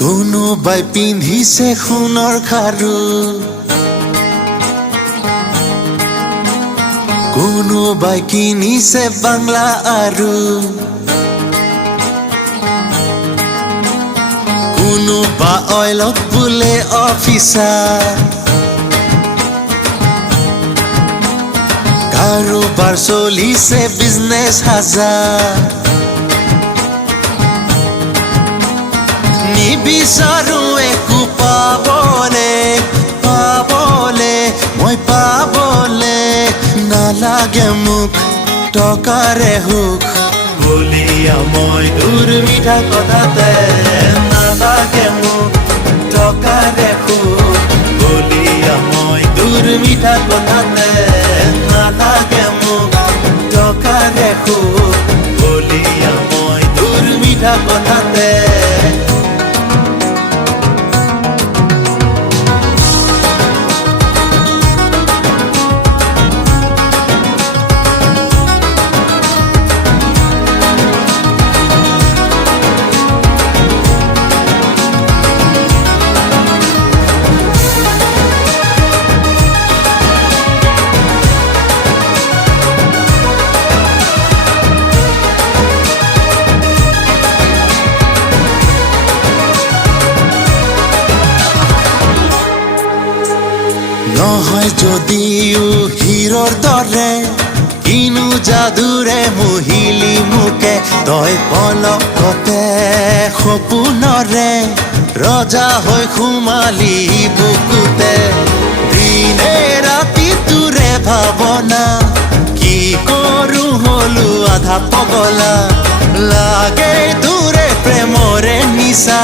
কোনোবাই পিন্ধিছে সোণৰ খাৰু, কোনোবাই কিনিছে বাংলা আৰু কোনোবা অইলত বোলে অফিচাৰ, কাৰোবাৰ চলিছে বিজনেছ হাজাৰ। নিবিচাৰো একো পাবলে, মই পাবলে নালাগে মোক টকাৰে সুখ। বলিয়া মই দূৰ মিঠা কথাতে নালাগে মোক টকাৰে সুখ। বলিয়া মই দূৰ মিঠা কথাতে নালাগে মোক টকাৰে সুখ। বলিয়া মই দূৰ মিঠা কথাতে নহয় যদিও হিৰৰ দৰে কিনো যাদুৰে মোহিলি মোকে তই পলকতে সপোনৰে ৰজা হৈ সোমালি বুকুতে। দিনে ৰাতি তোৰে ভাৱনা কি কৰো হলো আধা পগলা, লাগে তোৰে প্ৰেমৰে নিচা